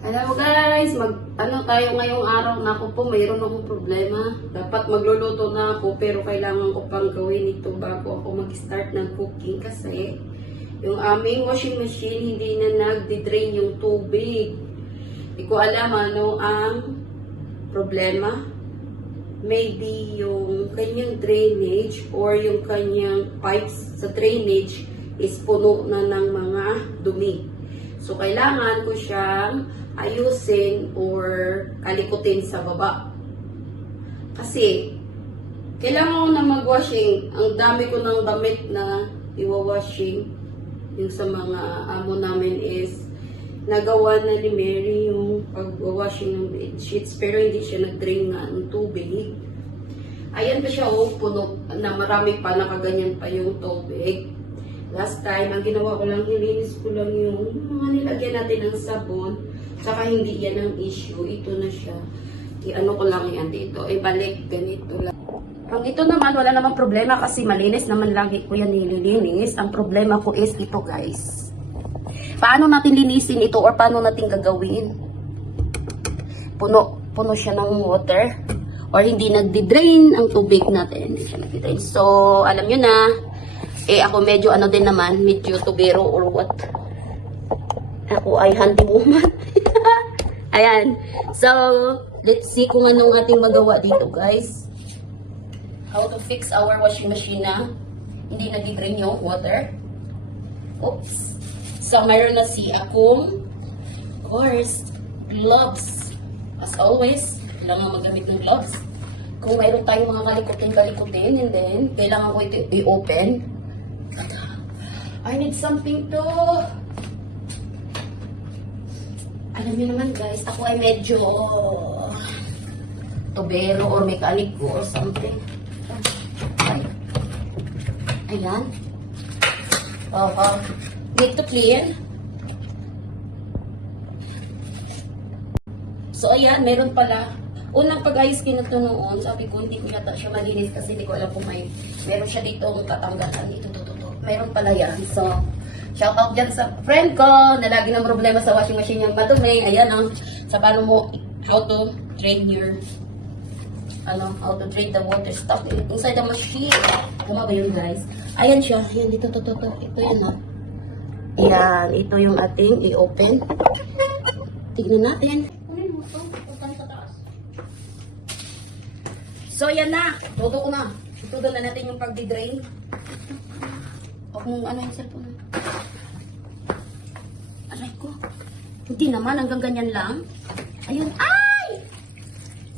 Alam mo guys, ano tayo ngayong araw na ako po, mayroon akong problema. Dapat magluluto na ako pero kailangan ko pang gawin ito bago ako mag-start ng cooking kasi yung aming washing machine hindi na nagdi-drain yung tubig. Hindi ko alam ano ang problema. Maybe yung kanyang drainage or yung kanyang pipes sa drainage is puno na ng mga dumi. So, kailangan ko siyang ayusin or kalikutin sa baba. Kasi, kailangan ko na mag-washing. Ang dami ko ng damit na iwa-washing. Yung sa mga amo namin is nagawa na ni Mary yung pag-washing ng bedsheets pero hindi siya nag-drain nga ng tubig. Ayan pa siya, puno na marami pa, nakaganyan pa yung tubig. Last time, ang ginawa ko lang, nilinis ko lang yung mga nilagyan natin ng sabon. Saka hindi yan ang issue. Ito na siya. I-ano ko lang yan dito. Ibalik, ganito lang. Ang ito naman, wala namang problema kasi malinis naman lagi ko yan nililinis. Ang problema ko is ito guys. Paano natin linisin ito or paano natin gagawin? Puno siya ng water. Or hindi nagdi-drain ang tubig natin. Hindi siya nagdi-drain. So, alam nyo na. Ako medyo ano din naman, medyo tubero or what. Ako ay handywoman. Ayan. So, let's see kung anong ating magawa dito, guys. How to fix our washing machine na hindi nag-drain yung water. Oops. So, mayroon na si akong, of course, gloves. As always, kailangan magamit ng gloves. Kung mayroon tayong mga kalikutin, and then, kailangan ko ito i-open. I need something to... Alam niyo naman guys, ako ay medyo tubero or mekaniko or something. Ayan. Need to clean. So ayan, meron pala. Unang pag-ayos ko na ito noon, sabi ko hindi ko yata siya malinis kasi hindi ko alam kung meron siya dito ang tatanggalan. Ito. Meron pala yan. So, shout out dyan sa friend ko na lagi ng problema sa washing machine yung madumi. Ayan ang sa paano mo how to drain your how to drain the water stuff inside the machine. Tama ba yun guys? Ayan siya. Ayan dito. Ito yan Ayan. Ito yung ating i-open. Tignan natin. So, yan na. Todo ko na. Ito na natin yung pag-drain. O kung ano yung cellphone. Aray ko. Hindi naman, hanggang ganyan lang. Ayun. Ay!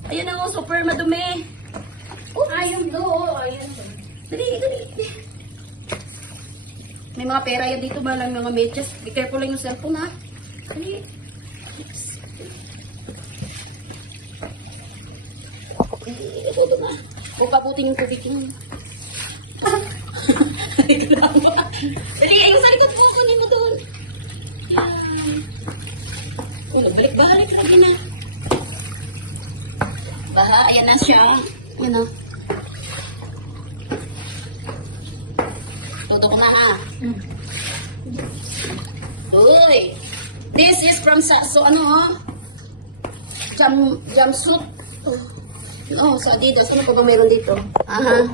Ayun na super madumi. Ayun do. Ayun. Dali. May mga pera yan dito ba lang mga medyas. Be careful lang yung cellphone ha. Dali. Ito na. Huwag pabutin yung tubig yun. Dali, ayun sa likod po. Kunin mo doon. Balik lagi na. Baha, ayan na siya. Ayan o. Tuto ko na ha. Uy. This is from Sasso, jumpsuit. Sa Adidas. Ano pa ba mayroon dito? Aha.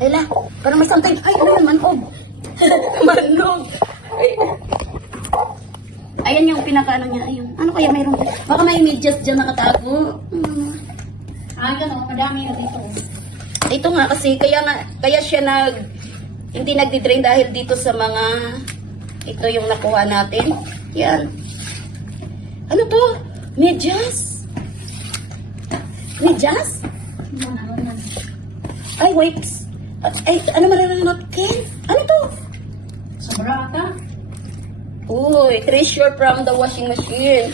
Ela, parang may something. Ay, ano naman, manog. Ayan yung pinaka-ano niya. Ayun. Ano kaya mayroon? Baka may medyas dyan nakatago. Gano'n. Padami na dito. Ito nga kasi, kaya siya hindi nagdi-drain dahil dito sa mga, ito yung nakuha natin. Yan. Ano to? Medyas? Medyas? Ay, wipes. Ay, ano mararang Ken? Ano to? Sobra ka? Uy, treasure from the washing machine.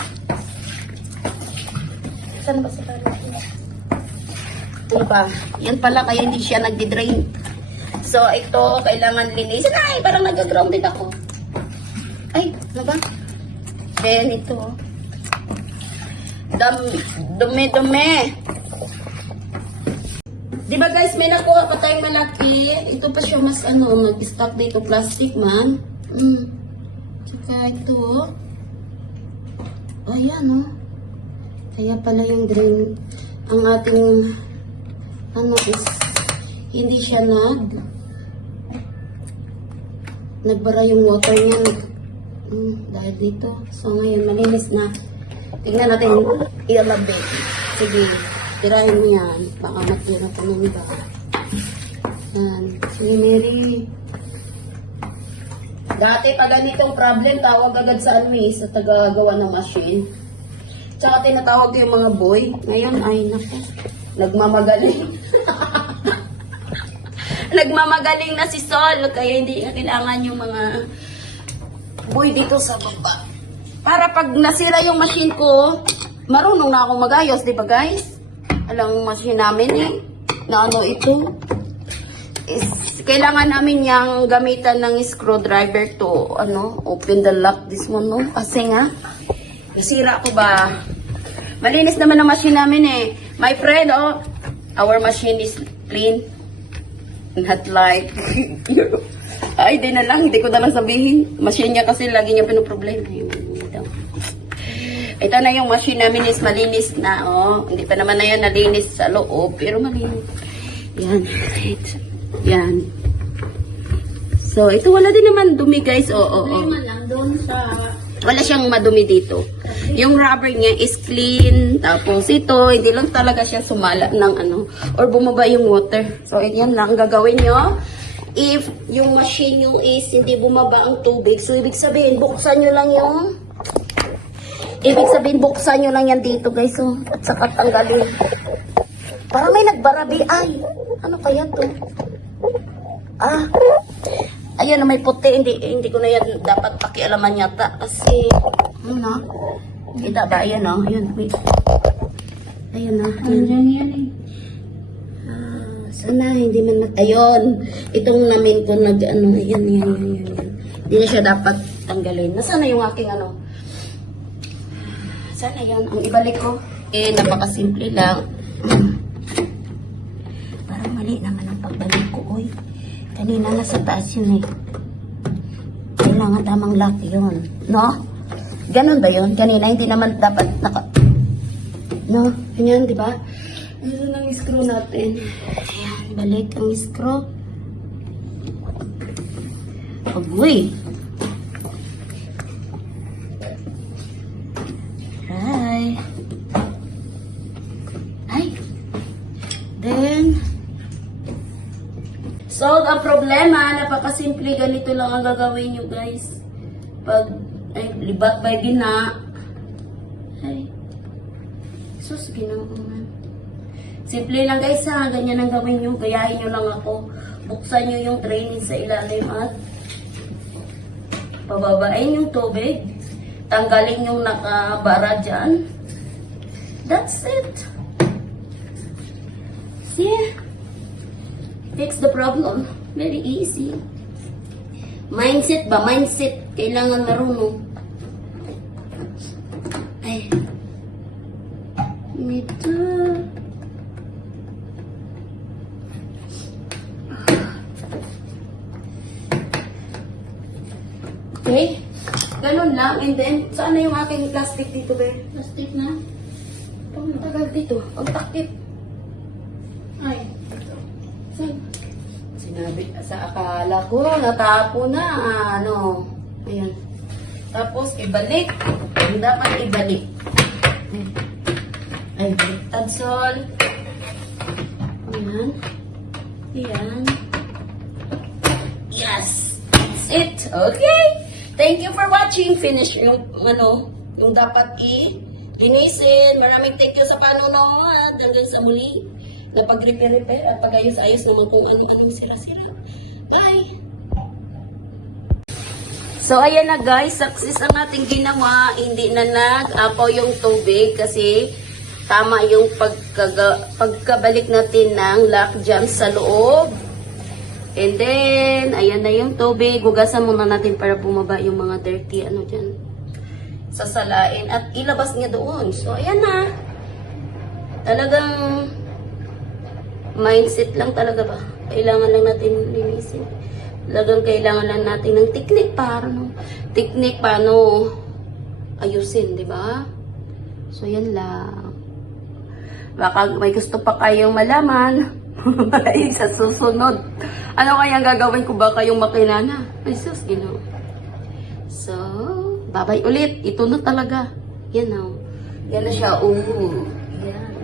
Saan ba sa parang? Ano ba? Yan pala, kaya hindi siya nagdi-drain. So, ito, kailangan linisin. Ay, parang nag-grounded ako. Ay, ano ba? Then, ito. Dumi. Diba guys, may nakuha pa tayong malaki. Ito pa siya mas nag-stock dito, plastic man. Tsaka ito. Ayan, oh. Kaya pala yung drain, ang ating, is, hindi siya nagbara yung water niya. Dahil dito. So, ngayon, malinis na. Tingnan natin, i-alabit. Sige, tirahin mo yan. Baka matira pa ng iba. Yan. Sige, Mary. Dati, pag ganitong problem, tawag agad sa almis sa tagagawa ng machine. Tsaka tinatawag ko yung mga boy. Ngayon, ay naku, nagmamagaling. Nagmamagaling na si Sol. Kaya hindi na kailangan yung mga boy dito sa baba. Para pag nasira yung machine ko, marunong na akong magayos, di ba guys? Alam mo machine namin eh, na ano ito. Kailangan namin yung gamitan ng screwdriver to, open the lock this one, no? Kasi nga, nasira ko ba? Malinis naman ang machine namin eh. My friend, our machine is clean. Not like, ay, di na lang, hindi ko na lang sabihin. Machine niya kasi lagi niya pinoproblema. Ito na yung machine namin is malinis na, Hindi pa naman na yan nalinis sa loob, pero malinis. Yan. Yan. So, ito wala din naman dumi, guys. Problema lang doon sa... Wala siyang madumi dito. Yung rubber niya is clean. Tapos ito, hindi lang talaga siya sumala ng or bumaba yung water. So, yan lang gagawin nyo. If yung machine yung is hindi bumaba ang tubig, so ibig sabihin, buksan nyo lang yan dito, guys. At saka tanggalin. Parang may nagbarabi. Ay, ano kaya to? Ayun na may puti, hindi ko na yan dapat pakialaman yata kasi kita ba? Ayan ayun, wait. Ayun Andiyan yan eh. Sana hindi man ayun, itong namin ko yan. Hindi na siya dapat tanggalin. Nasaan na yung aking sana yun, ang ibalik ko. Napakasimple lang. Parang mali naman ang pagbalik ko, oy. Kanina nasa taas yun eh. Kailangan tamang lock yun. No? Ganon ba yun? Kanina hindi naman dapat No? Ganyan, di ba? Ayun ang screw natin. Ayan, balik ang screw. Agoy! Ay. Then, solve ang problema. Napakasimple. Ganito lang ang gagawin nyo, guys. Pag, libat by gina. Ay. Sus, ginawa. Simple lang, guys, ha. Ganyan ang gawin nyo. Gayahin nyo lang ako. Buksan nyo yung drain sa ilalim at pababain yung tubig. Tanggalin yung nakabara dyan. That's it. See? Fix the problem. Very easy. Mindset ba? Mindset. Kailangan marunong. Ay. Ito. Okay. Ganun lang. And then, saan na yung aking plastic dito, be? Plastic na. Ang tagal dito. Ang takip. Ay. Sinabi sa akala ko, natapo na, Ayan. Tapos, ibalik. Ang dapat ibalik. Ay, baliktad, Sol. Ayan. Ayan. Yes! That's it. Okay. Thank you for watching. Finish yung, yung dapat linisin. Maraming thank you sa panonood. Hanggang sa muli. Na pag-repair at pag-ayos-ayos naman kung anong sira-sira. Bye! So, ayan na guys. Success ang ating ginawa. Hindi na nag-apaw yung tubig kasi tama yung pagkabalik natin ng lock dyan sa loob. And then, ayan na yung tubig. Hugasan muna natin para bumaba yung mga dirty, dyan. Sasalain. At ilabas niya doon. So, ayan na. Talagang mindset lang talaga ba? Kailangan lang natin linisin. Talagang kailangan lang natin ng technique paano ayusin, di ba? So, yan lang. Baka may gusto pa kayong malaman. Ay, sa susunod. Ano kayang gagawin ko ba kayong makinana? Ay, sus, Ginoo. So, bye-bye ulit. Ito na talaga. Yan na. Yan na siya. Yan.